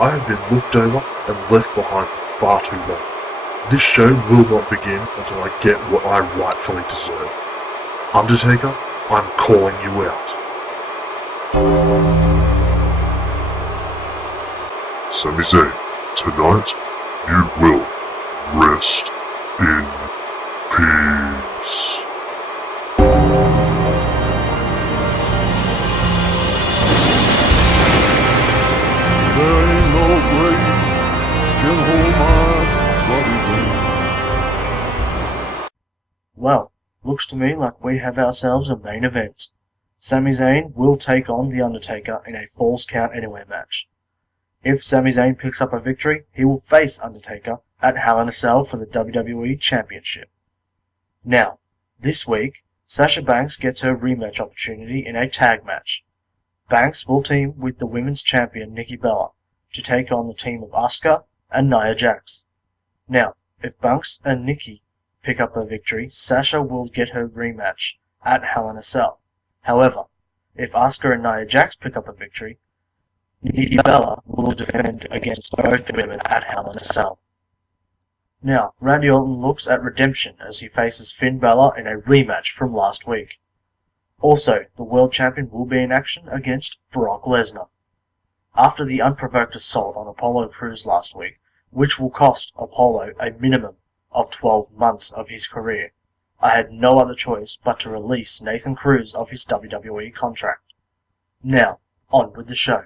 I have been looked over and left behind for far too long. This show will not begin until I get what I rightfully deserve. Undertaker, I'm calling you out. Sami Zayn, tonight you will rest in peace. There ain't no grave can hold my body down. Well, looks to me like we have ourselves a main event. Sami Zayn will take on The Undertaker in a Falls Count Anywhere match. If Sami Zayn picks up a victory, he will face Undertaker at Hell in a Cell for the WWE Championship. Now, this week, Sasha Banks gets her rematch opportunity in a tag match. Banks will team with the Women's Champion Nikki Bella to take on the team of Asuka and Nia Jax. Now, if Banks and Nikki pick up a victory, Sasha will get her rematch at Hell in a Cell. However, if Asuka and Nia Jax pick up a victory, Nikki Bella will defend against both women at Hell in a Cell. Now, Randy Orton looks at redemption as he faces Finn Balor in a rematch from last week. Also, the World Champion will be in action against Brock Lesnar. After the unprovoked assault on Apollo Crews last week, which will cost Apollo a minimum of 12 months of his career, I had no other choice but to release Nathan Cruz of his WWE contract. Now, on with the show.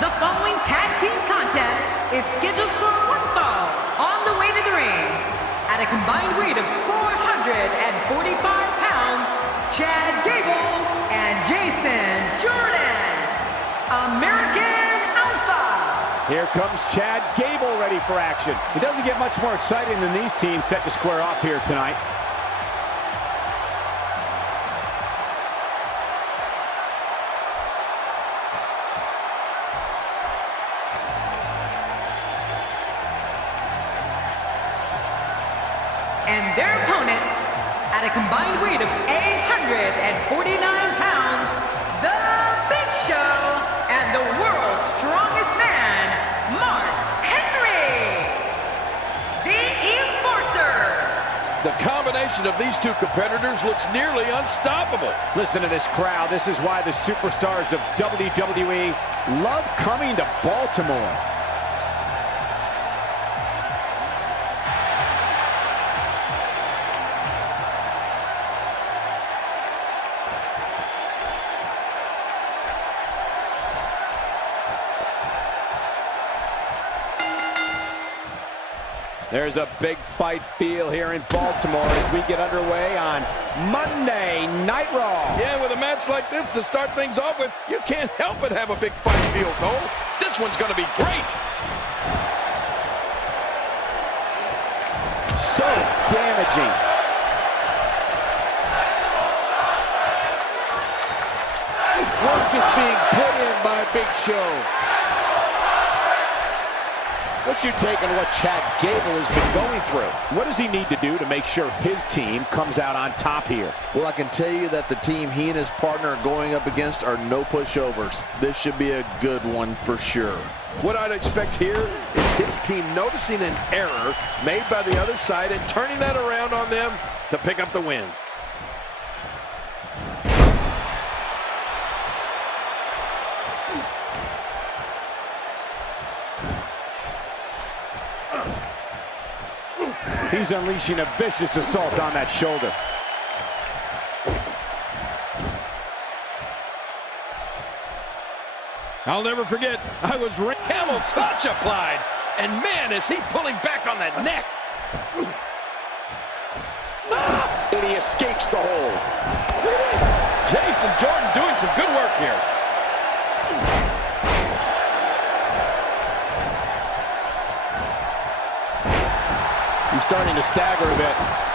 The following tag team contest is scheduled for one fall on the way to the ring. At a combined weight of 445 pounds, Chad Gable and Jason Jordan, American Alpha. Here comes Chad Gable ready for action. It doesn't get much more exciting than these teams set to square off here tonight. And their opponents, at a combined weight of 849 pounds, The Big Show and the world's strongest man, Mark Henry, the Enforcer. The combination of these two competitors looks nearly unstoppable. Listen to this crowd. This is why the superstars of WWE love coming to Baltimore. There's a big fight feel here in Baltimore as we get underway on Monday Night Raw. Yeah, with a match like this to start things off with, you can't help but have a big fight feel, Cole. This one's going to be great. So damaging. Work is being put in by Big Show. What's your take on what Chad Gable has been going through? What does he need to do to make sure his team comes out on top here? Well, I can tell you that the team he and his partner are going up against are no pushovers. This should be a good one for sure. What I'd expect here is his team noticing an error made by the other side and turning that around on them to pick up the win. He's unleashing a vicious assault on that shoulder. I'll never forget, I was camel clutch applied, and man, is he pulling back on that neck. And he escapes the hold. Look at this. Jason Jordan doing some good work here. He's starting to stagger a bit.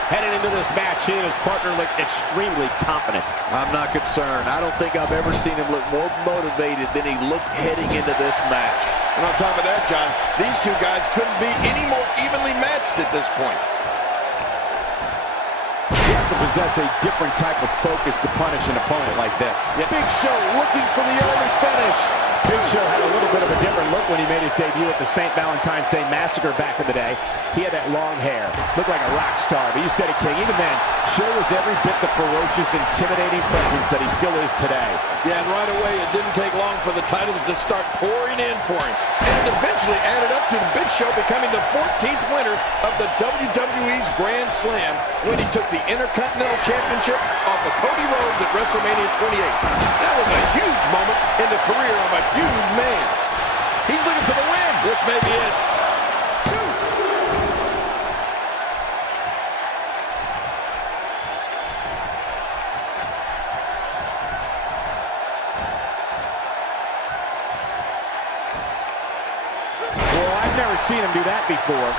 Heading into this match, he and his partner look extremely confident. I'm not concerned. I don't think I've ever seen him look more motivated than he looked heading into this match. And on top of that, John, these two guys couldn't be any more evenly matched at this point. You have to possess a different type of focus to punish an opponent like this. Yeah. Big Show looking for the early finish. Big Show had a little bit of a different look when he made his debut at the St. Valentine's Day Massacre back in the day. He had that long hair, looked like a rock star, but you said it, King. Even then, Show was every bit the ferocious, intimidating presence that he still is today. Yeah, and right away, it didn't take long for the titles to start pouring in for him. And it eventually added up to the Big Show becoming the 14th winner of the WWE's Grand Slam when he took the Intercontinental Championship off of Cody Rhodes at WrestleMania 28. That was a huge moment in the career of a huge man. He's looking for the win. This may be it. Well, I've never seen him do that before.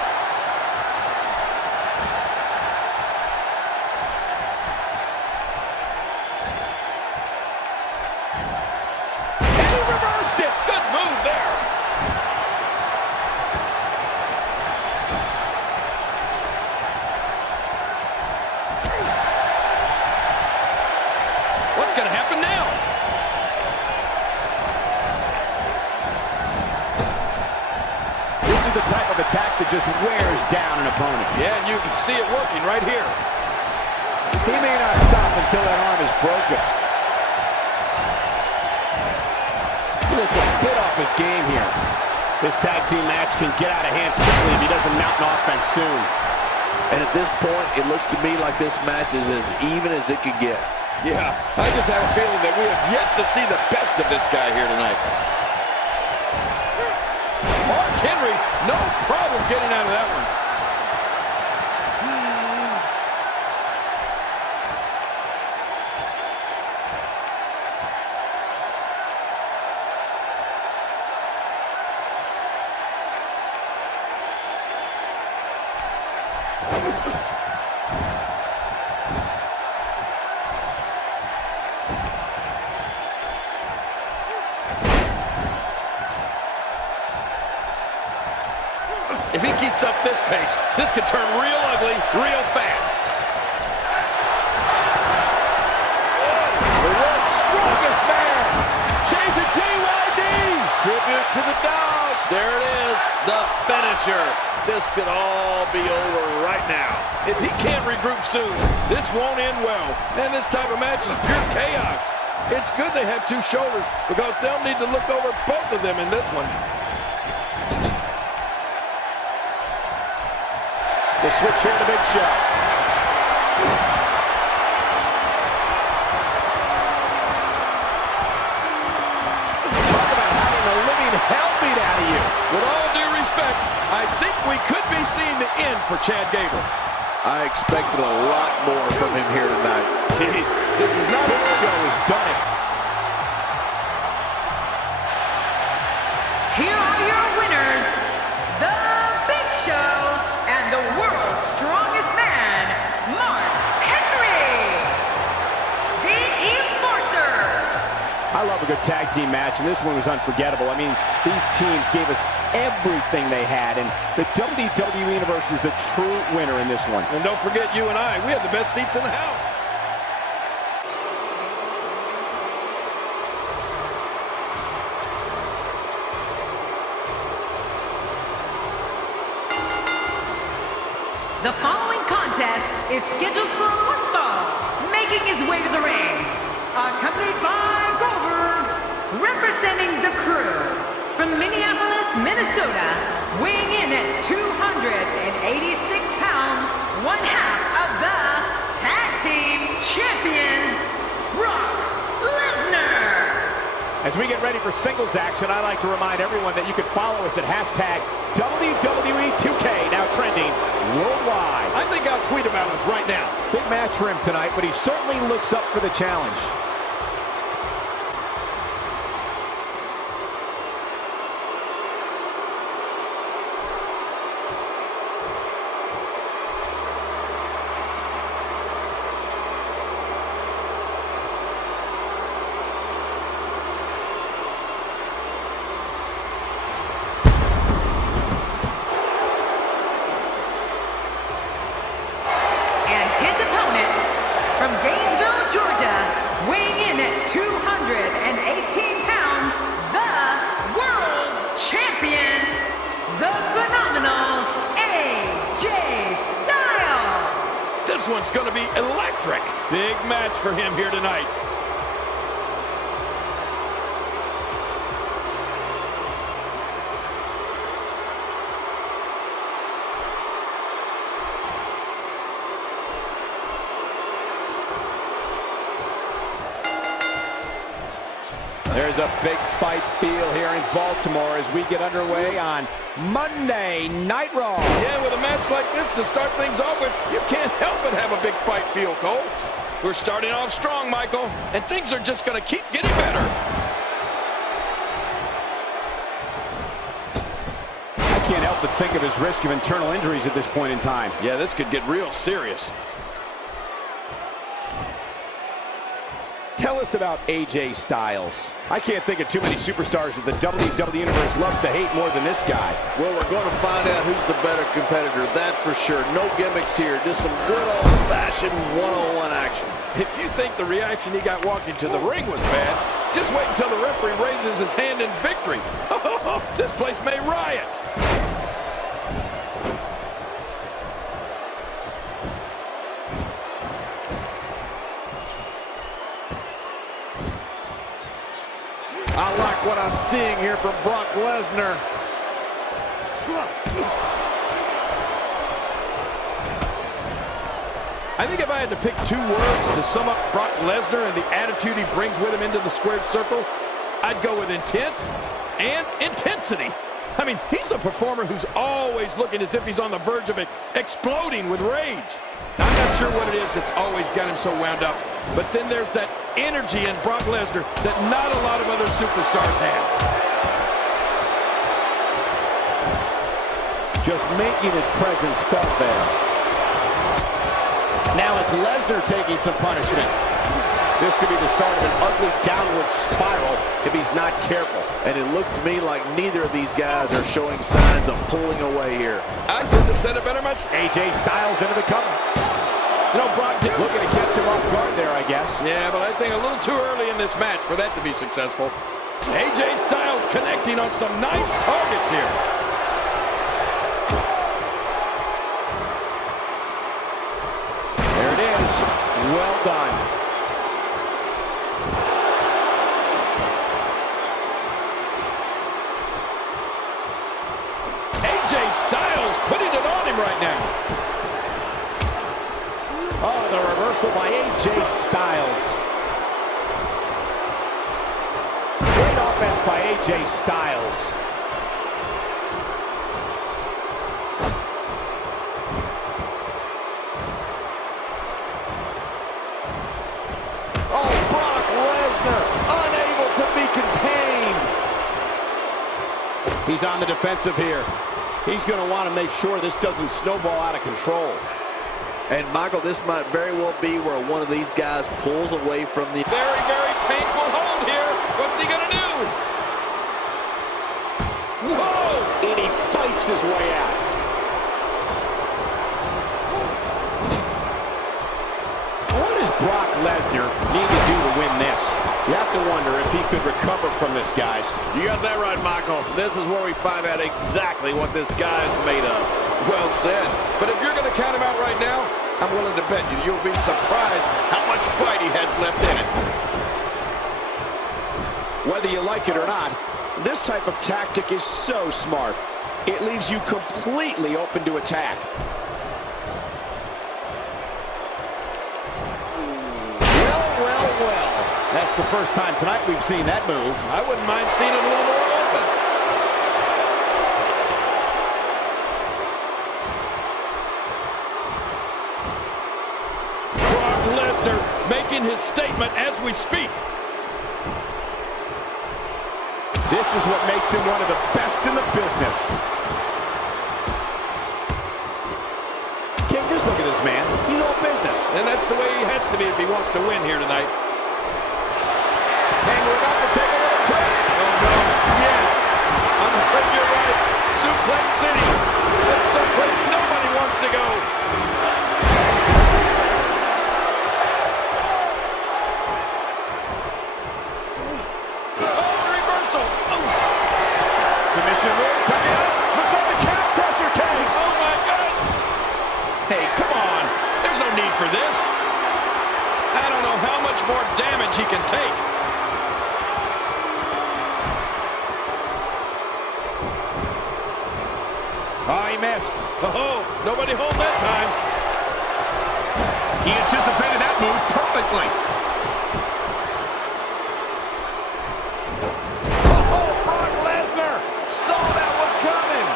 What's going to happen now? This is the type of attack that just wears down an opponent. Yeah, and you can see it working right here. He may not stop until that arm is broken. He looks a bit off his game here. This tag team match can get out of hand quickly if he doesn't mount an offense soon. And at this point, it looks to me like this match is as even as it could get. Yeah, I just have a feeling that we have yet to see the best of this guy here tonight. Mark Henry, no problem getting out of that one. If he keeps up this pace, this could turn real ugly real fast. The world's strongest man. Change the JYD. Tribute to the dog. There it is, the finisher. This could all be over right now. If he can't regroup soon, this won't end well. And this type of match is pure chaos. It's good they have two shoulders because they'll need to look over both of them in this one. The switch here to Big Show. Talk about having the living hell beat out of you. With all due respect, I think we could be seeing the end for Chad Gable. I expected a lot more from him here tonight. Jeez, this is not Big Show has done it. Here are your winners, The Big Show and the world's strongest man, Mark Henry, the Enforcer. I love a good tag team match, and this one was unforgettable. I mean, these teams gave us everything they had, and the WWE Universe is the true winner in this one. And don't forget you and I, we have the best seats in the house. The following contest is scheduled for one fall, making his way to the ring, accompanied by Goldberg, representing the Crew, from Minneapolis, Minnesota, weighing in at 286 pounds, one half of the Tag Team Champions, Brock Lesnar. As we get ready for singles action, I'd like to remind everyone that you can follow us at hashtag wwe2k, now trending worldwide. I think I'll tweet about us right now. Big match for him tonight, but he certainly looks up for the challenge. for him here tonight. There's a big fight feel here in Baltimore as we get underway on Monday Night Raw. Yeah, with a match like this to start things off with, you can't help but have a big fight feel, Cole. We're starting off strong, Michael, and things are just going to keep getting better. I can't help but think of his risk of internal injuries at this point in time. Yeah, this could get real serious. Tell us about AJ Styles. I can't think of too many superstars that the WWE Universe loves to hate more than this guy. Well, we're going to find out who's the better competitor, that's for sure. No gimmicks here, just some good old-fashioned one-on-one action. If you think the reaction he got walking to the ring was bad, just wait until the referee raises his hand in victory. This place may riot. I like what I'm seeing here from Brock Lesnar. I think if I had to pick two words to sum up Brock Lesnar and the attitude he brings with him into the squared circle, I'd go with intense and intensity. I mean, he's a performer who's always looking as if he's on the verge of exploding with rage. Now, I'm not sure what it is that's always got him so wound up, but then there's that energy in Brock Lesnar that not a lot of other superstars have. Just making his presence felt there. Now it's Lesnar taking some punishment. This could be the start of an ugly downward spiral if he's not careful. And it looks to me like neither of these guys are showing signs of pulling away here. I couldn't have said it better myself. AJ Styles into the cover. You know, Brock looking to catch him off guard there, I guess. Yeah, but I think a little too early in this match for that to be successful. AJ Styles connecting on some nice targets here. There it is. Well done. AJ Styles putting it on him right now. Oh, the reversal by AJ Styles. Great offense by AJ Styles. Oh, Brock Lesnar, unable to be contained. He's on the defensive here. He's going to want to make sure this doesn't snowball out of control. And, Michael, this might very well be where one of these guys pulls away from the... Very, very painful hold here. What's he going to do? Whoa! And he fights his way out. What does Brock Lesnar need to do to win this? You have to wonder if he could recover from this, guys. You got that right, Michael. This is where we find out exactly what this guy's made of. Well said. But if you're going to count him out right now, I'm willing to bet you'll be surprised how much fight he has left in it. Whether you like it or not, this type of tactic is so smart. It leaves you completely open to attack. Well. That's the first time tonight we've seen that move. I wouldn't mind seeing it a little more often. Brock Lesnar making his statement as we speak. This is what makes him one of the best in the business. King, just look at this man. He's all business. And that's the way he has to be if he wants to win here tonight. And we're about to take a little trip. Oh, no. Yes. I'm afraid you're right. Suplex City. That's someplace nobody wants to go. Oh, reversal. Oh. Submission move coming up. Looks like the calf crusher, King. Oh, my gosh. Hey, come on. There's no need for this. I don't know how much more damage he can take. Oh, he missed. Oh, nobody home that time. He anticipated that move perfectly. Oh, Brock Lesnar saw that one coming.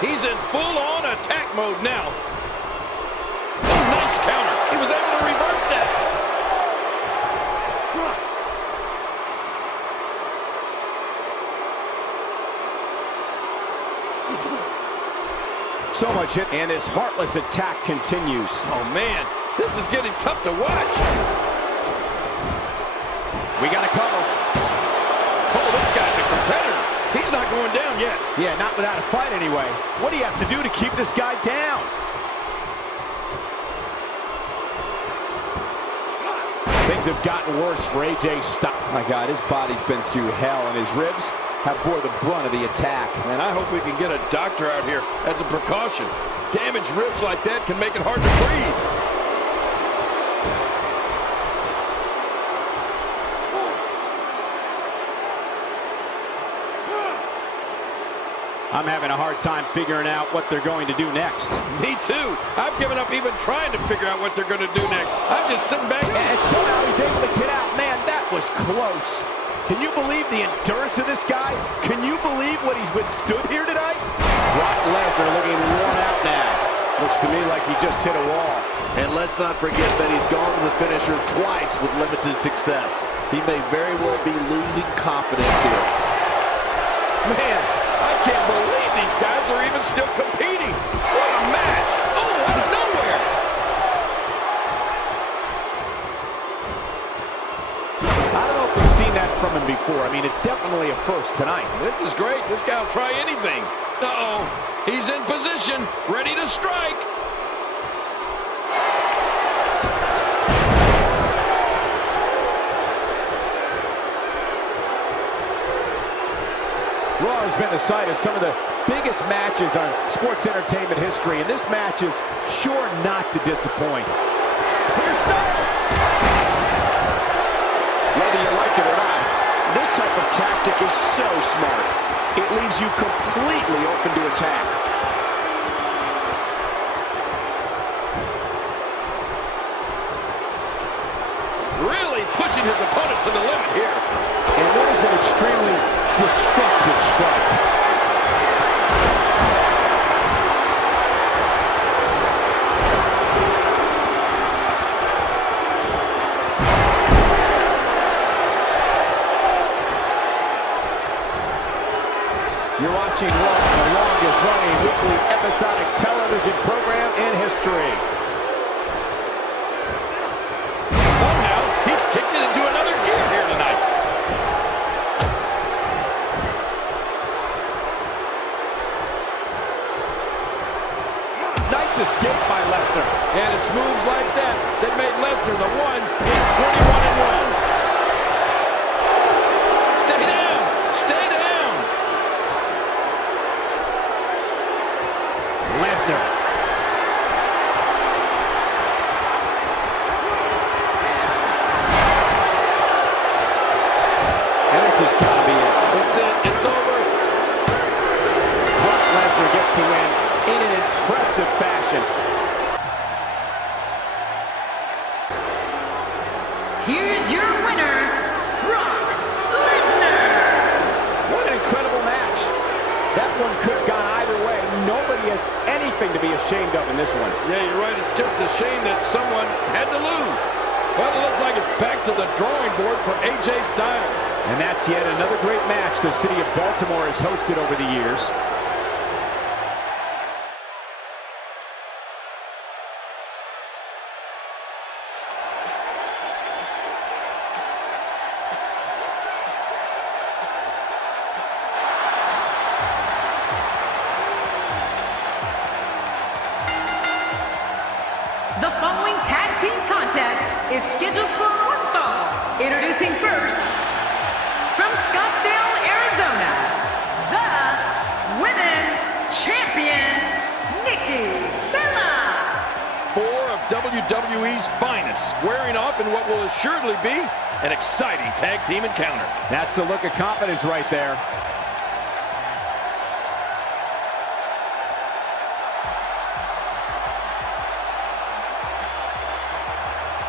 He's in full-on attack mode now. Oh, nice counter. He was able to reverse that. So much hit, and his heartless attack continues. Oh, man, this is getting tough to watch. We got to cover. Oh, this guy's a competitor. He's not going down yet. Yeah, not without a fight anyway. What do you have to do to keep this guy down? Things have gotten worse for AJ Styles. My God, his body's been through hell, and his ribs have bore the brunt of the attack. And I hope we can get a doctor out here as a precaution. Damaged ribs like that can make it hard to breathe. I'm having a hard time figuring out what they're going to do next. Me too. I've given up even trying to figure out what they're going to do next. I'm just sitting back. And somehow he's able to get out. Man, that was close. Can you believe the endurance of this guy? Can you believe what he's withstood here tonight? Brock Lesnar looking worn out now. Looks to me like he just hit a wall. And let's not forget that he's gone to the finisher twice with limited success. He may very well be losing confidence here. Man, I can't believe these guys are even still competing. What a match. Oh, out of nowhere. I don't know if we've seen that from him before. I mean, it's definitely a first tonight. This is great. This guy will try anything. Uh-oh. He's in position, ready to strike. Raw has been the site of some of the biggest matches on sports entertainment history, and this match is sure not to disappoint. Here's Styles. Whether you like it or not, this type of tactic is so smart. It leaves you completely open to attack. Really pushing his opponent to the limit here. And that is an extremely destructive strike. You're watching Raw, the longest-running weekly episodic television program in history. Somehow, he's kicked it into another gear here tonight. Nice escape by Lesnar. And it's moves like that that made Lesnar the one in 21-1. Stay down! Stay down! Lesnar. And this has got to be it. It's it. It's over. Brock Lesnar gets the win in an impressive fashion. Here's your winner, Brock Lesnar. What an incredible match. That one could have gone either way. Nobody has anything to be ashamed of in this one. Yeah, you're right. It's just a shame that someone had to lose. Well, it looks like it's back to the drawing board for AJ Styles. And that's yet another great match the city of Baltimore has hosted over the years. The following tag team contest is scheduled for one fall. Introducing first, from Scottsdale, Arizona, the Women's Champion, Nikki Bella. 4 of WWE's finest, squaring off in what will assuredly be an exciting tag team encounter. That's the look of confidence right there.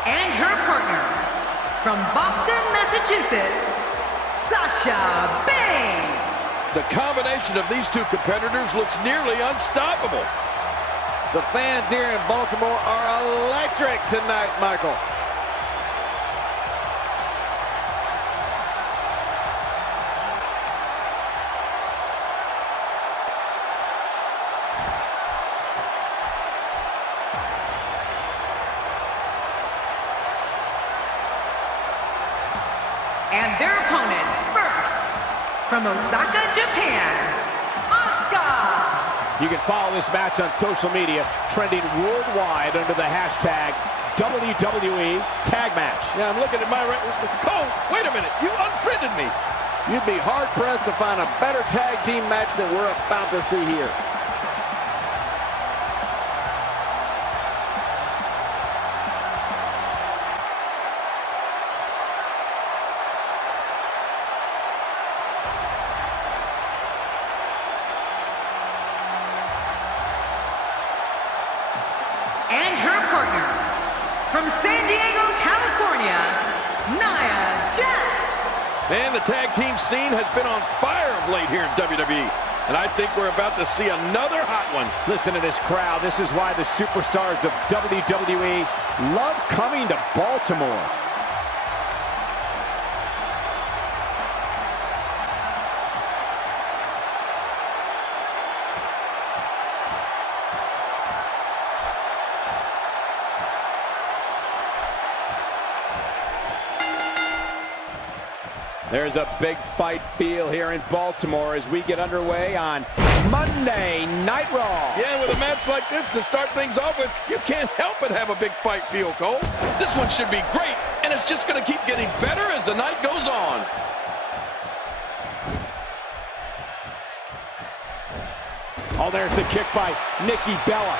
And her partner, from Boston, Massachusetts, Sasha Banks. The combination of these two competitors looks nearly unstoppable. The fans here in Baltimore are electric tonight, Michael. And their opponents, first, from Osaka, Japan, Asuka. You can follow this match on social media, trending worldwide under the hashtag WWE Tag Match. Yeah, I'm looking at my right. Cole, wait a minute. You unfriended me. You'd be hard-pressed to find a better tag team match than we're about to see here. And her partner, from San Diego, California, Nia Jax. Man, the tag team scene has been on fire of late here in WWE. And I think we're about to see another hot one. Listen to this crowd. This is why the superstars of WWE love coming to Baltimore. There's a big fight feel here in Baltimore as we get underway on Monday Night Raw. Yeah, with a match like this to start things off with, you can't help but have a big fight feel, Cole. This one should be great, and it's just going to keep getting better as the night goes on. Oh, there's the kick by Nikki Bella.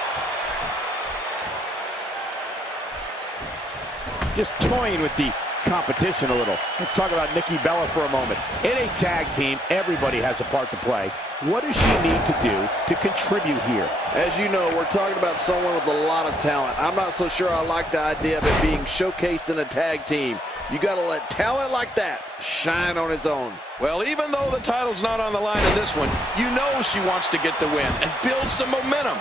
Just toying with the competition a little. Let's talk about Nikki Bella for a moment. In a tag team, everybody has a part to play. What does she need to do to contribute here? As you know, we're talking about someone with a lot of talent. I'm not so sure I like the idea of it being showcased in a tag team. You got to let talent like that shine on its own. Well, even though the title's not on the line in this one, you know she wants to get the win and build some momentum.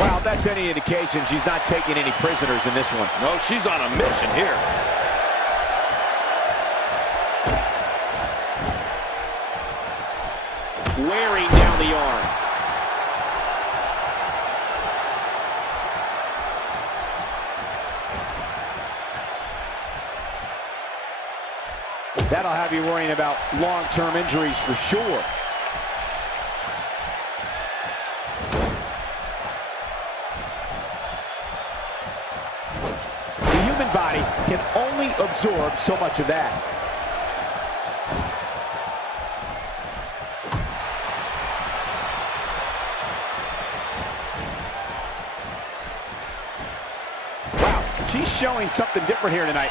Wow, if that's any indication, she's not taking any prisoners in this one. No, she's on a mission here. Wearing down the arm. That'll have you worrying about long-term injuries for sure. The human body can only absorb so much of that. Wow, she's showing something different here tonight.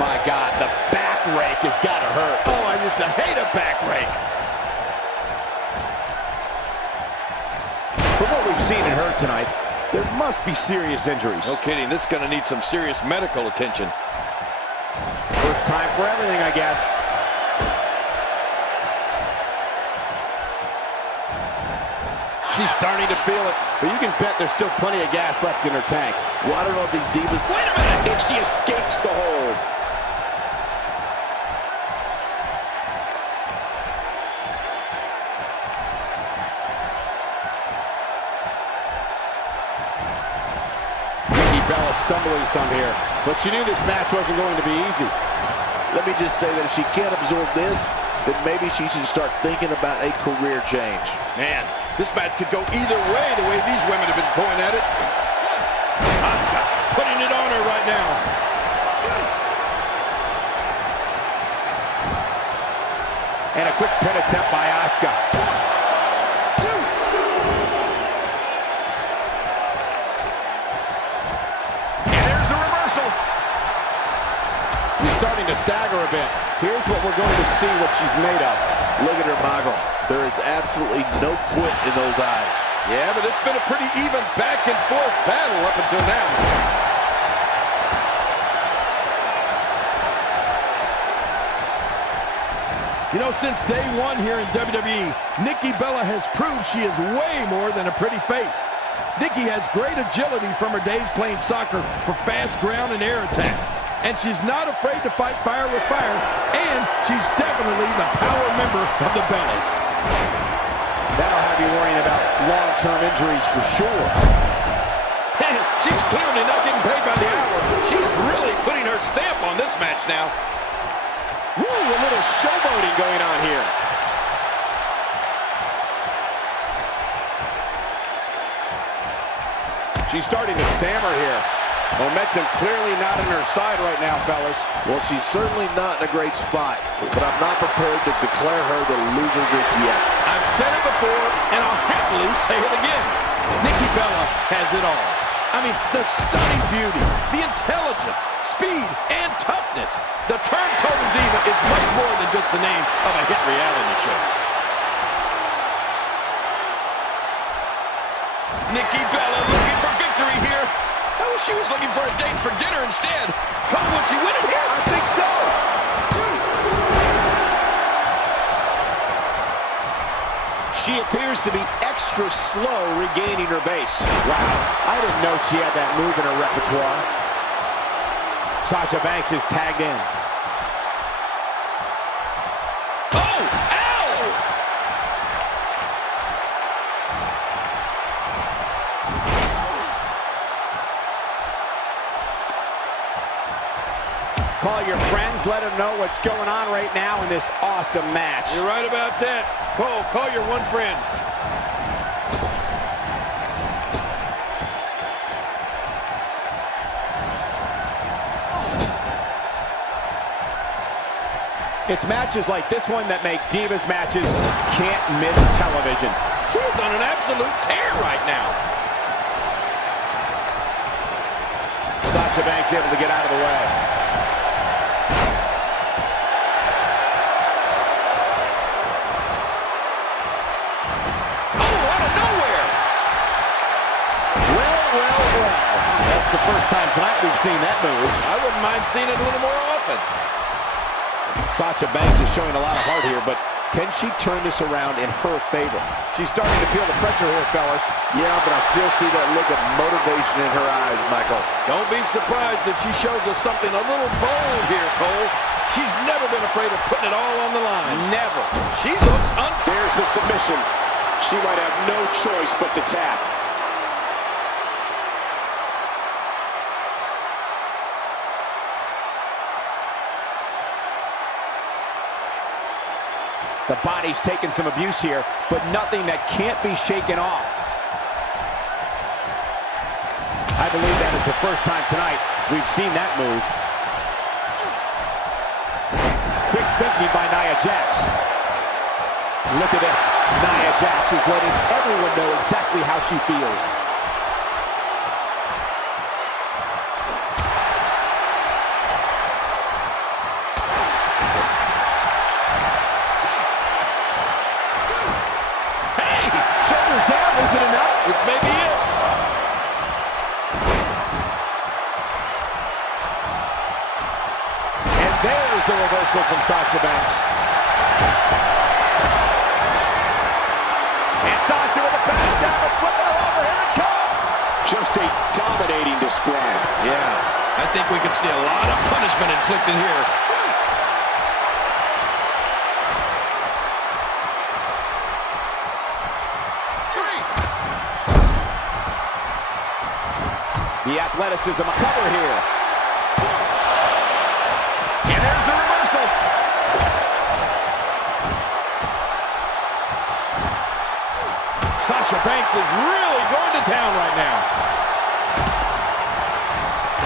My God, the back rake has got to hurt. Oh, I used to hate a back rake. From what we've seen and heard tonight, there must be serious injuries. No kidding, this is going to need some serious medical attention. First time for everything, I guess. She's starting to feel it, but you can bet there's still plenty of gas left in her tank. Well, I don't know if these divas... Wait a minute! If she escapes the hold. Bella stumbling some here, but she knew this match wasn't going to be easy. Let me just say that if she can't absorb this, then maybe she should start thinking about a career change. Man, this match could go either way the way these women have been going at it. Asuka putting it on her right now. And a quick pin attempt by Asuka. And there's the reversal. She's starting to stagger a bit. Here's what we're going to see what she's made of. Look at her, Michael. There is absolutely no quit in those eyes. Yeah, but it's been a pretty even back and forth battle up until now. You know, since day one here in WWE, Nikki Bella has proved she is way more than a pretty face. Nikki has great agility from her days playing soccer for fast ground and air attacks. And she's not afraid to fight fire with fire, and she's definitely the power member of the Bellas. That'll have you worrying about long-term injuries for sure. She's clearly not getting paid by the hour. She's really putting her stamp on this match now. Woo, a little showboating going on here. She's starting to stammer here. Momentum clearly not on her side right now, fellas. Well, she's certainly not in a great spot, but I'm not prepared to declare her the loser just yet. I've said it before, and I'll happily say it again. Nikki Bella has it all. I mean, the stunning beauty, the intelligence, speed, and toughness. The term Total Diva is much more than just the name of a hit reality show. Nikki Bella looking for victory here. Oh, she was looking for a date for dinner instead. Oh, will she win it here? I think so. She appears to be extra slow regaining her base. Wow, I didn't know she had that move in her repertoire. Sasha Banks is tagged in. Oh, ow! Call your friends, let them know what's going on right now in this awesome match. You're right about that. Cole, call your one friend. It's matches like this one that make Divas matches can't miss television. She's on an absolute tear right now. Sasha Banks able to get out of the way. That's the first time tonight we've seen that move. I wouldn't mind seeing it a little more often. Sasha Banks is showing a lot of heart here, but can she turn this around in her favor? She's starting to feel the pressure here, fellas. Yeah, but I still see that look of motivation in her eyes, Michael. Don't be surprised if she shows us something a little bold here, Cole. She's never been afraid of putting it all on the line. Never. She looks There's the submission. She might have no choice but to tap. The body's taking some abuse here, but nothing that can't be shaken off. I believe that is the first time tonight we've seen that move. Quick thinking by Nia Jax. Look at this. Nia Jax is letting everyone know exactly how she feels. Is it enough? This may be it. And there's the reversal from Sasha Banks. And Sasha with a pass down and flipping her over. Here it comes. Just a dominating display. Yeah, I think we could see a lot of punishment inflicted here. The athleticism, a cover here. And there's the reversal. Sasha Banks is really going to town right now.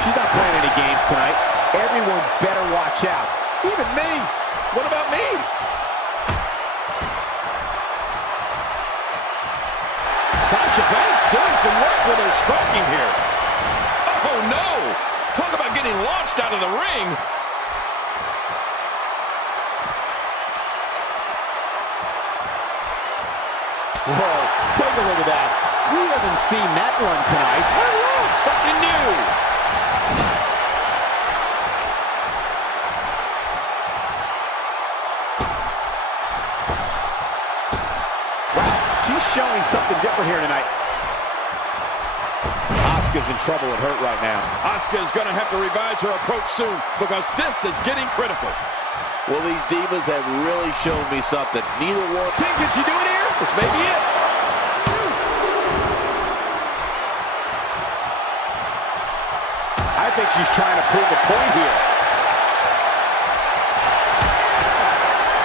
She's not playing any games tonight. Everyone better watch out. Even me. What about me? Sasha Banks doing some work with her striking here. Oh, no. Talk about getting launched out of the ring. Whoa, take a look at that. We haven't seen that run tonight. I love something new. Wow, she's showing something different here tonight. Asuka's in trouble and hurt right now. Asuka is going to have to revise her approach soon because this is getting critical. Well, these divas have really shown me something. Neither one. King, can she do it here? This may be it. I think she's trying to prove a point here.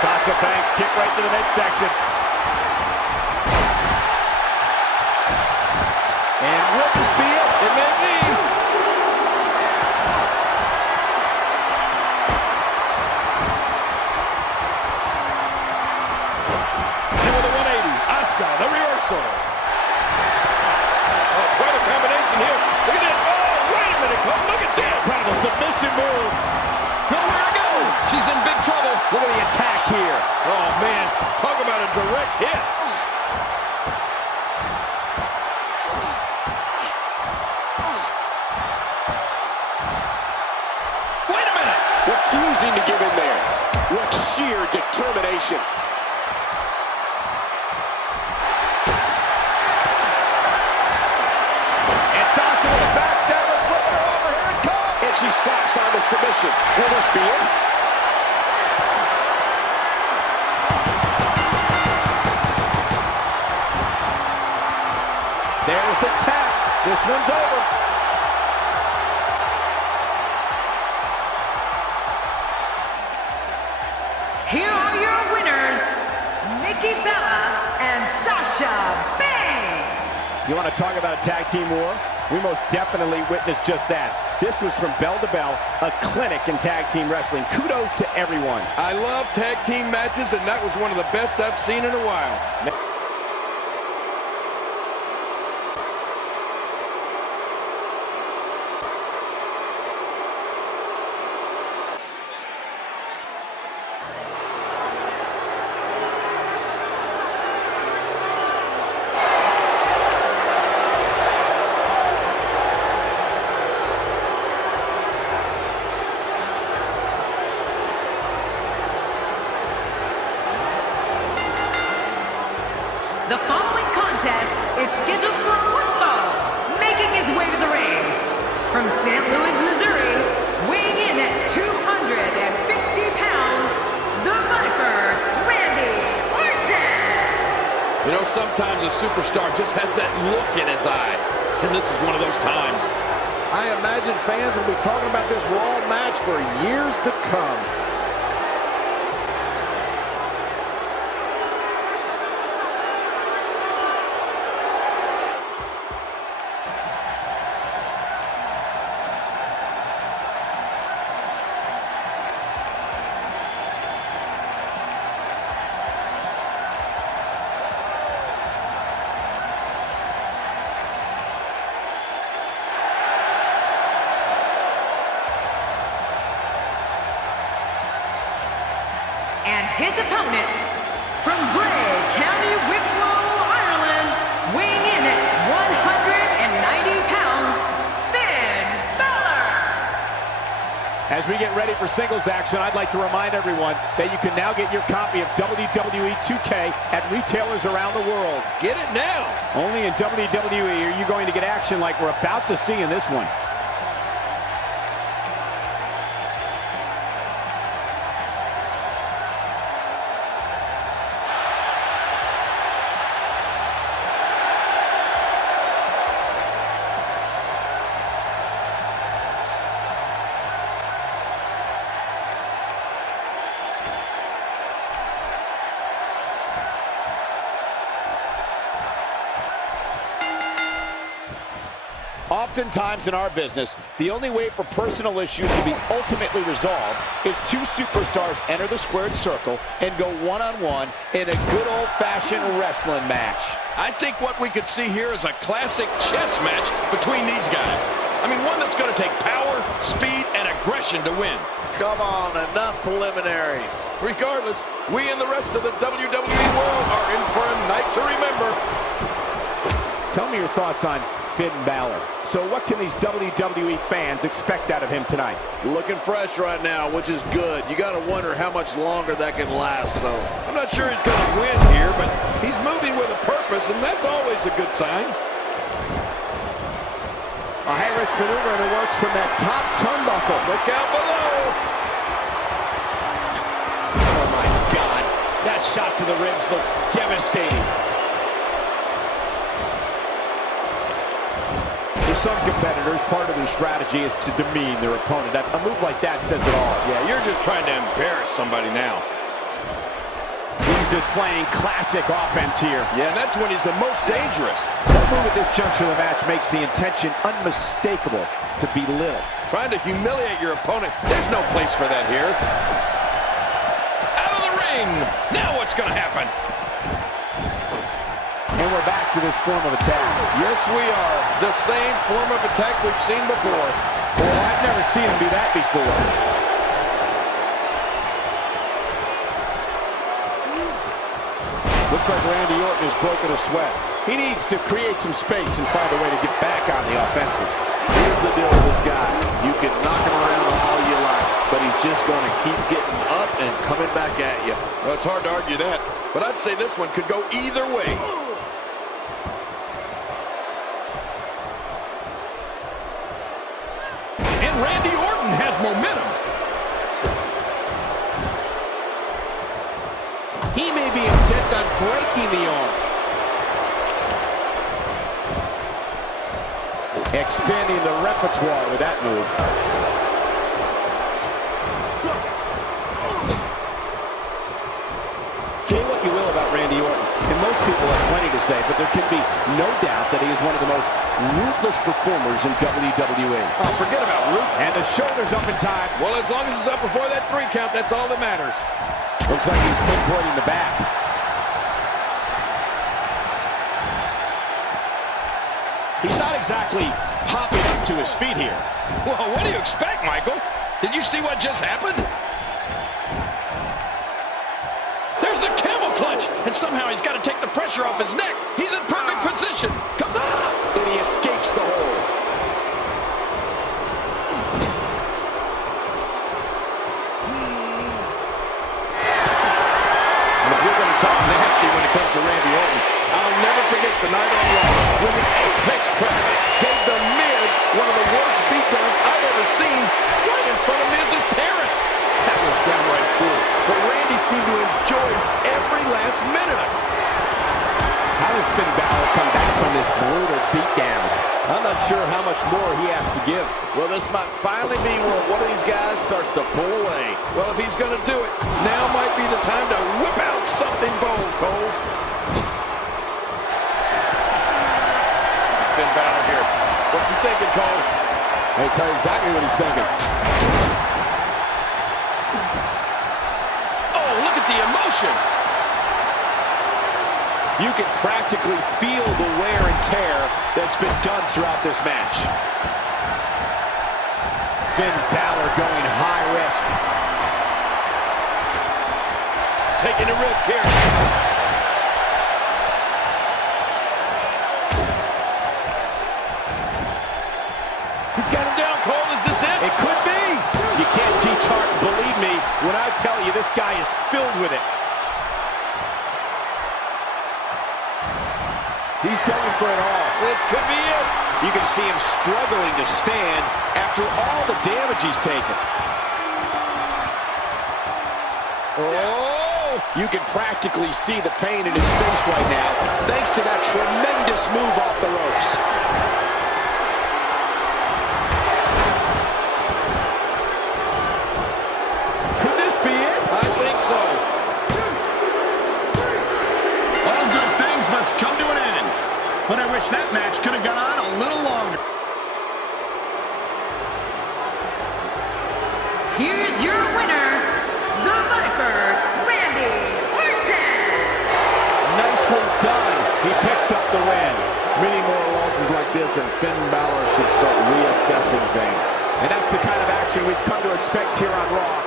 Sasha Banks kick right to the midsection. And will this be it? It may be. And with a 180, Asuka, the reversal. Oh, quite a combination here. Look at that. Oh, wait a minute, Cole. Look at this. Incredible submission move. Nowhere to go. She's in big trouble. Look at the attack here. Oh, man. Talk about a direct hit. Wait a minute. Refusing to give in there. What sheer determination. And Sasha with a backstabber, flipping her over. Here it comes. And she slaps on the submission. Will this be it? There's the tap. This one's over. Here are your winners, Nikki Bella and Sasha Banks. You want to talk about a tag team war? We most definitely witnessed just that. This was from bell to bell, a clinic in tag team wrestling. Kudos to everyone. I love tag team matches, and that was one of the best I've seen in a while. The following contest is scheduled for one fall, making his way to the ring. From St. Louis, Missouri, weighing in at 250 pounds, the Viper, Randy Orton. You know, sometimes a superstar just has that look in his eye, and this is one of those times. I imagine fans will be talking about this Raw match for years to come. And his opponent, from Bray County, Wicklow, Ireland, weighing in at 190 pounds, Finn Balor. As we get ready for singles action, I'd like to remind everyone that you can now get your copy of WWE 2K at retailers around the world. Get it now. Only in WWE are you going to get action like we're about to see in this one. Oftentimes in our business, the only way for personal issues to be ultimately resolved is two superstars enter the squared circle and go one-on-one in a good old-fashioned wrestling match. I think what we could see here is a classic chess match between these guys. I mean, one that's going to take power, speed, and aggression to win. Come on, enough preliminaries. Regardless, we and the rest of the WWE world are in for a night to remember. Tell me your thoughts on Finn Balor. So what can these WWE fans expect out of him tonight? Looking fresh right now, which is good. You got to wonder how much longer that can last, though. I'm not sure he's going to win here, but he's moving with a purpose, and that's always a good sign. A high-risk maneuver, and it works from that top turnbuckle. Look out below. Oh, my God. That shot to the ribs looked devastating. For some competitors, part of their strategy is to demean their opponent. A move like that says it all. Yeah, you're just trying to embarrass somebody now. He's displaying classic offense here. Yeah, that's when he's the most dangerous. That move at this juncture of the match makes the intention unmistakable to belittle. Trying to humiliate your opponent. There's no place for that here. Out of the ring. Now what's going to happen? And we're back to this form of attack. Yes, we are. The same form of attack we've seen before. Well, I've never seen him do that before. Looks like Randy Orton has broken a sweat. He needs to create some space and find a way to get back on the offensive. Here's the deal with this guy. You can knock him around all you like, but he's just going to keep getting up and coming back at you. Well, it's hard to argue that, but I'd say this one could go either way. And Randy Orton has momentum. He may be intent on breaking the arm. Expanding the repertoire with that move. Say what you will about Randy Orton, and most people have plenty to say, but there can be no doubt that he is one of the most ruthless performers in WWE. Oh, forget about Root. And the shoulder's up in time. Well, as long as it's up before that 3 count, that's all that matters. Looks like he's pinpointing the back. He's not exactly popping up to his feet here. Well, what do you expect, Michael? Did you see what just happened? There's the camel clutch, and somehow he's got to take the pressure off his neck. He's in perfect position. Come on! And he escapes the hold. And if you're going to talk nasty when it comes to Randy Orton, I'll never forget the night on Raw when the Apex Predator gave The Miz one of the worst beatdowns I've ever seen right in front of Miz's parents. That was downright cool. But Randy seemed to enjoy every last minute of it. How does Finn Balor come back from this brutal beatdown? I'm not sure how much more he has to give. Well, this might finally be where one of these guys starts to pull away. Well, if he's going to do it, now might be the time to whip out something bold, Cole. Finn Balor here. What's he thinking, Cole? I'll tell you exactly what he's thinking. Oh, look at the emotion. You can practically feel the wear and tear that's been done throughout this match. Finn Balor going high risk. Taking a risk here. He's got him down, Cole. Is this it? It could be. You can't teach art. Believe me when I tell you this guy is filled with it. He's going for it all. This could be it. You can see him struggling to stand after all the damage he's taken. Oh! You can practically see the pain in his face right now, thanks to that tremendous move off the ropes. Could this be it? I think so. All good things must come to an end. But I wish that match could have gone on a little longer. circumstances like this, and Finn Balor should start reassessing things. And that's the kind of action we've come to expect here on Raw.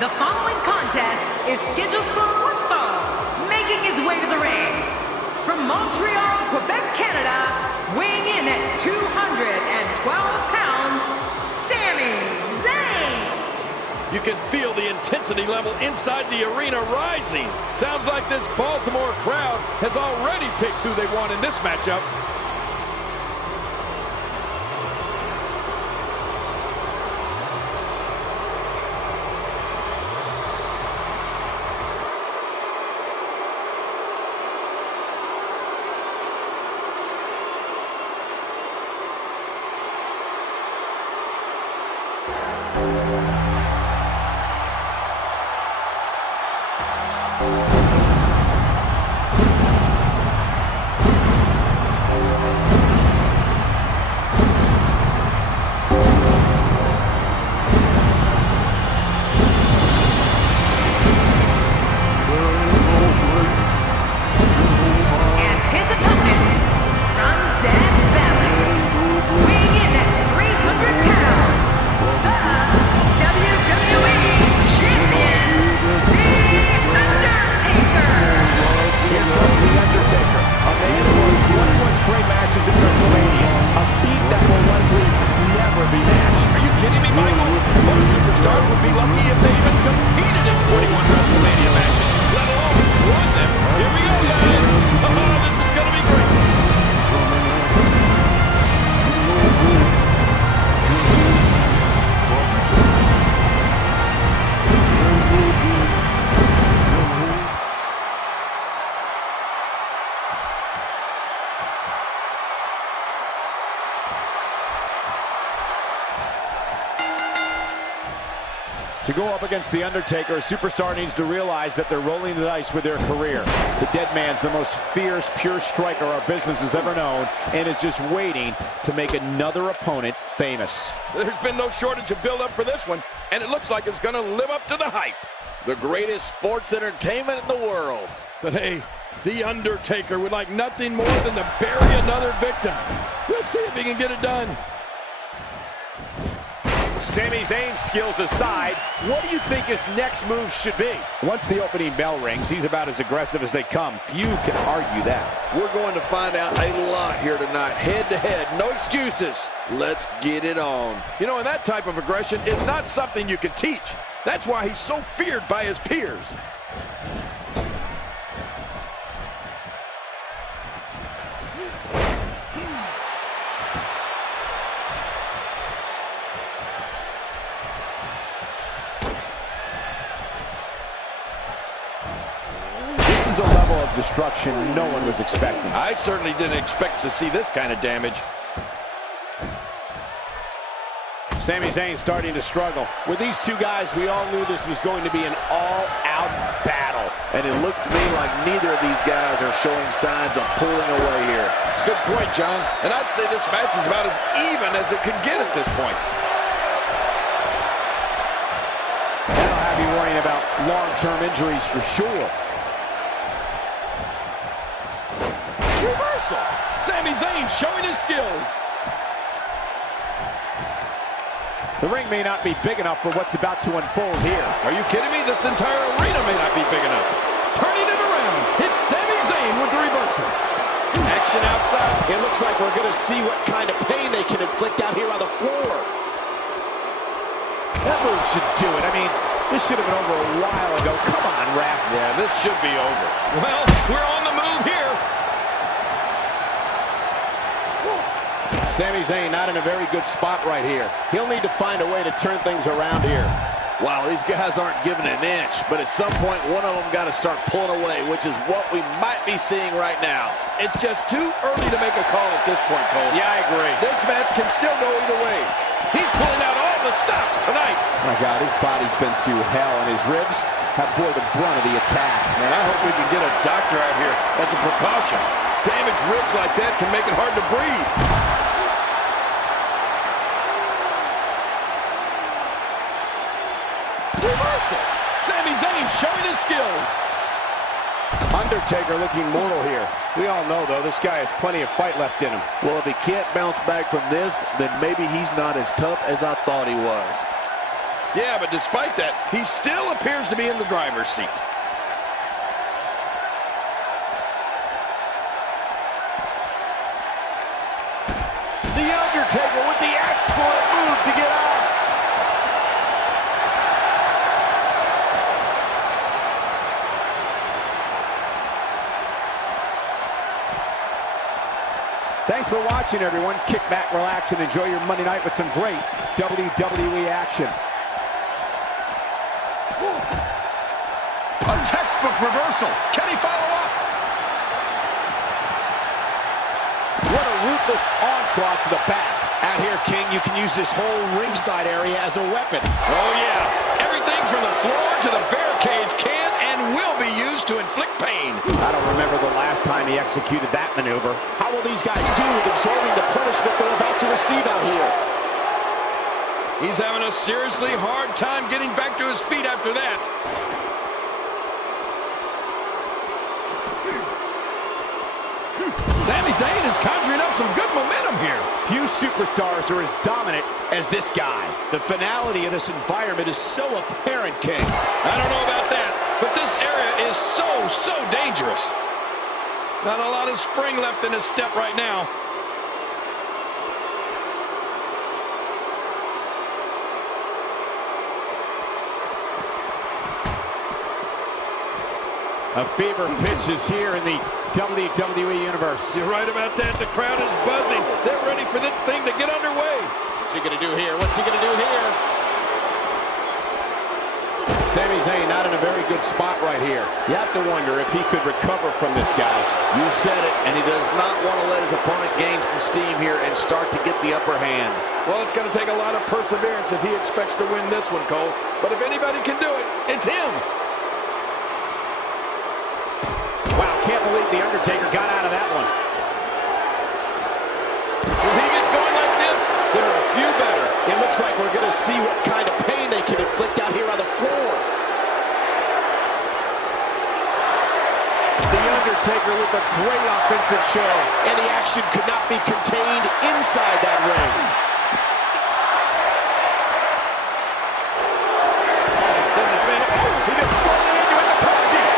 The following contest is scheduled for one fall, making his way to the ring. From Montreal, Quebec, Canada, weighing in at 212 pounds, Sami Zayn. You can feel the intensity level inside the arena rising. Sounds like this Baltimore crowd has already picked who they want in this matchup. To go up against The Undertaker, a superstar needs to realize that they're rolling the dice with their career. The dead man's the most fierce, pure striker our business has ever known, and is just waiting to make another opponent famous. There's been no shortage of build-up for this one, and it looks like it's going to live up to the hype. The greatest sports entertainment in the world. But hey, The Undertaker would like nothing more than to bury another victim. We'll see if he can get it done. Sami Zayn's skills aside, what do you think his next move should be? Once the opening bell rings, he's about as aggressive as they come. Few can argue that. We're going to find out a lot here tonight. Head to head, no excuses. Let's get it on. You know, and that type of aggression is not something you can teach. That's why he's so feared by his peers. This is a level of destruction no one was expecting. I certainly didn't expect to see this kind of damage. Sami Zayn starting to struggle. With these two guys, we all knew this was going to be an all-out battle. And it looked to me like neither of these guys are showing signs of pulling away here. It's a good point, John. And I'd say this match is about as even as it could get at this point. That'll have you worrying about long-term injuries for sure. Reversal. Sami Zayn showing his skills. The ring may not be big enough for what's about to unfold here. Are you kidding me? This entire arena may not be big enough. Turning it around. It's Sami Zayn with the reversal. Action outside. It looks like we're going to see what kind of pain they can inflict out here on the floor. That move should do it. I mean, this should have been over a while ago. Come on, ref. Yeah, this should be over. Well, we're on the move here. Sami Zayn not in a very good spot right here. He'll need to find a way to turn things around here. Wow, these guys aren't giving an inch, but at some point, one of them got to start pulling away, which is what we might be seeing right now. It's just too early to make a call at this point, Cole. Yeah, I agree. This match can still go either way. He's pulling out all the the stops tonight. My God, his body's been through hell, and his ribs have bore the brunt of the attack. Man, I hope we can get a doctor out here as a precaution. Damaged ribs like that can make it hard to breathe. Reversal. Sami Zayn showing his skills. Undertaker looking mortal here. We all know, though, this guy has plenty of fight left in him. Well, if he can't bounce back from this, then maybe he's not as tough as I thought he was. Yeah, but despite that, he still appears to be in the driver's seat. The Undertaker with the excellent move to get out. Thanks for watching, everyone. Kick back, relax, and enjoy your Monday night with some great WWE action. A textbook reversal. Can he follow up? What a ruthless onslaught to the back. Out here, King, you can use this whole ringside area as a weapon. Oh, yeah. Everything from the floor to the barricades can and will be used to inflict pain. I don't remember the last time he executed that maneuver. How will these guys do with absorbing the punishment they're about to receive out here? He's having a seriously hard time getting back to his feet after that. Sami Zayn is conjuring up some good momentum here. Few superstars are as dominant as this guy. The finality of this environment is so apparent, King. I don't know about that, but this area is so dangerous. Not a lot of spring left in his step right now. A fever pitch is here in the WWE Universe. You're right about that. The crowd is buzzing. They're ready for this thing to get underway. What's he going to do here? What's he going to do here? Sami Zayn not in a very good spot right here. You have to wonder if he could recover from this, guys. You said it, and he does not want to let his opponent gain some steam here and start to get the upper hand. Well, it's going to take a lot of perseverance if he expects to win this one, Cole. But if anybody can do it, it's him. Wow, can't believe The Undertaker got out of that one. If he gets going like this, there are a few better. It looks like we're going to see what kind of pain they can inflict out here on the floor. The Undertaker with a great offensive show. And the action could not be contained inside that ring. Send this man. Oh, he just flung it into it to punch him.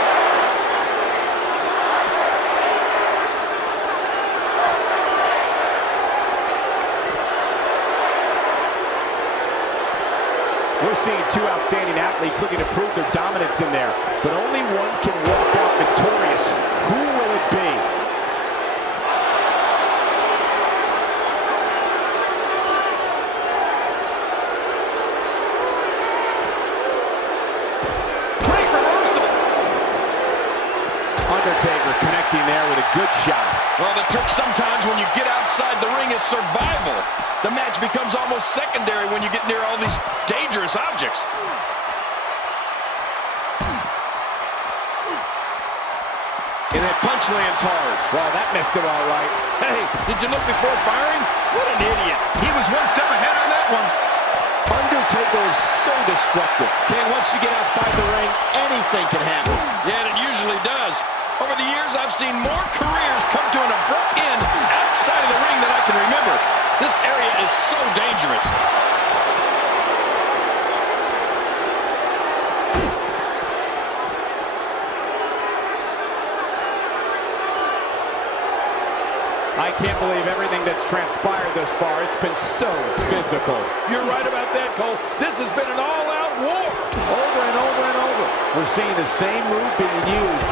We're seeing two outstanding athletes looking to prove their dominance in there, but only one can walk out victorious. Who will it be? Great reversal. Undertaker connecting there with a good shot. Well, the trick sometimes when you get outside the ring is survival. The match becomes almost secondary when you get near all these dangerous objects. And that punch lands hard. Well, that missed it all right. Hey, did you look before firing? What an idiot. He was one step ahead on that one. Undertaker is so destructive. King, once you get outside the ring, anything can happen. Yeah, and it usually does. Over the years, I've seen more careers come to an abrupt end outside of the ring than I can remember. This area is so dangerous. I can't believe everything that's transpired thus far. It's been so physical. You're right about that, Cole. This has been an all-out war. Over and over and over. We're seeing the same move being used.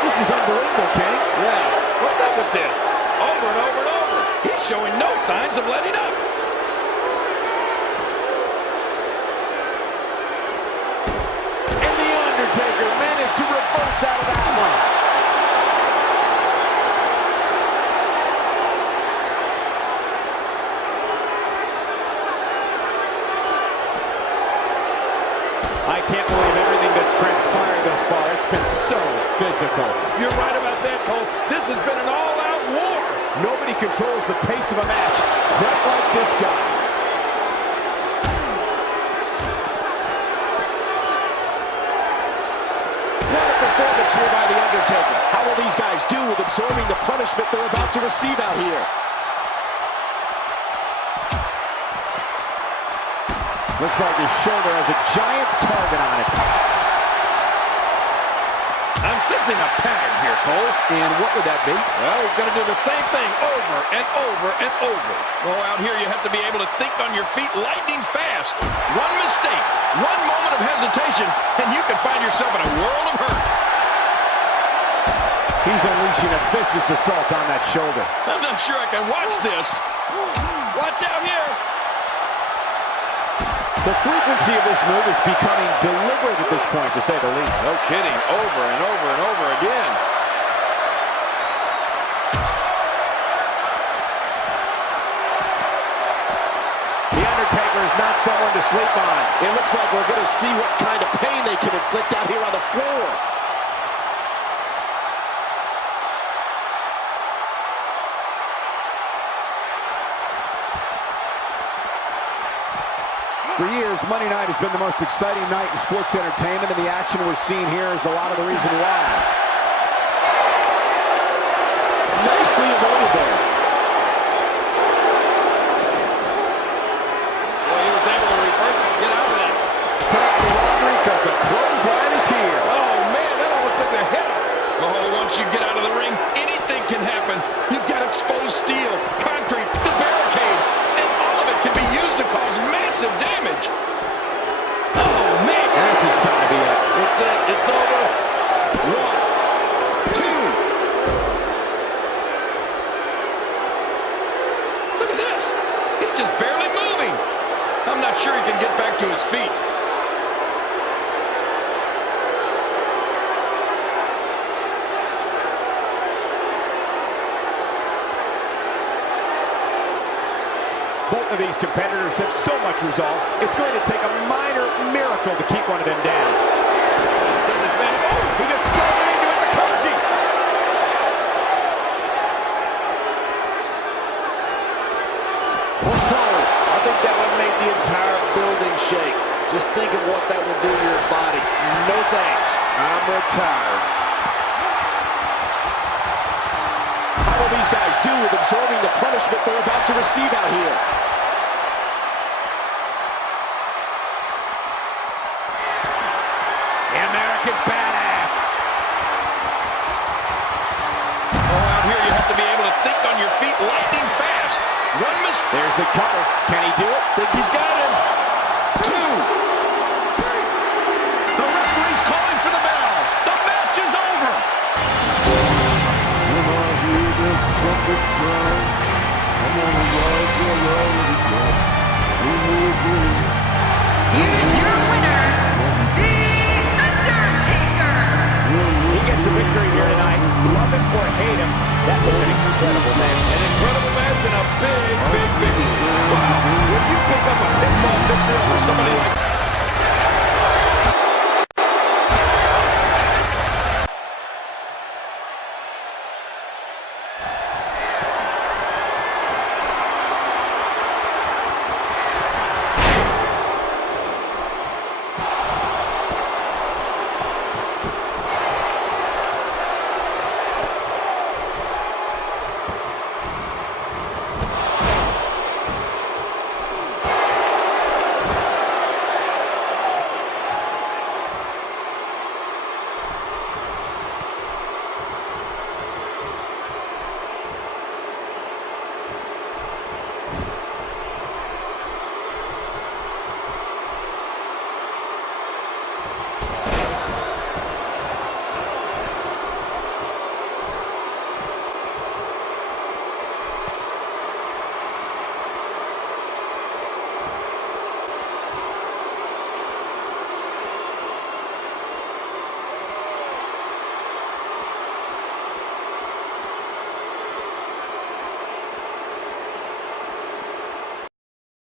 This is unbelievable, King. Yeah, what's up with this? Over and over and over. He's showing no signs of letting up. And The Undertaker managed to reverse out of that one. I can't believe everything that's transpired thus far. It's been so physical. You're right about that, Cole. This has been an all-out war. Nobody controls the pace of a match quite like this guy. What a performance here by The Undertaker. How will these guys do with absorbing the punishment they're about to receive out here? Looks like his shoulder has a giant target on it. I'm sensing a pattern here, Cole. And what would that be? Well, he's going to do the same thing over and over and over. Oh, out here you have to be able to think on your feet lightning fast. One mistake, one moment of hesitation, and you can find yourself in a world of hurt. He's unleashing a vicious assault on that shoulder. I'm not sure I can watch this. Watch out here. The frequency of this move is becoming deliberate at this point, to say the least. No kidding. Over and over and over again. The Undertaker is not someone to sleep on. It looks like we're going to see what kind of pain they can inflict out here on the floor. For years, Monday night has been the most exciting night in sports entertainment, and the action we're seeing here is a lot of the reason why. Nicely avoided there. Boy, he was able to reverse and get out of that. Put up the robbery because the clothesline is here. Oh, man, that almost took the head off. Oh, once you get out of the ring, anything can happen. You've got exposed steel, concrete, the barricades, and all of it can be used to cause massive damage. Oh, man. This has got to be it. It's it. It's over. 1, 2. Look at this. He's just barely moving. I'm not sure he can get back to his feet. Both of these competitors have so much resolve, it's going to take a minor miracle to keep one of them down. Send this man. Oh, He just threw it into it, the Koji. I think that would make the entire building shake. Just think of what that would do to your body. No thanks. I'm retired. How will these guys do with absorbing the punishment they're about to receive out here? The American Badass. Oh, out here you have to be able to think on your feet lightning fast. One mistake. There's the cover. Can he do it? Think he's got him. 2. The referee's calling for the bell. The match is over. When I hear the trumpet sound, I'm gonna ride your ride again. Here's your winner, The Undertaker. He gets a victory here tonight. Love him or hate him, that was an incredible match. An incredible match and a big, big victory. Wow, would you pick up a pinfall victory over somebody like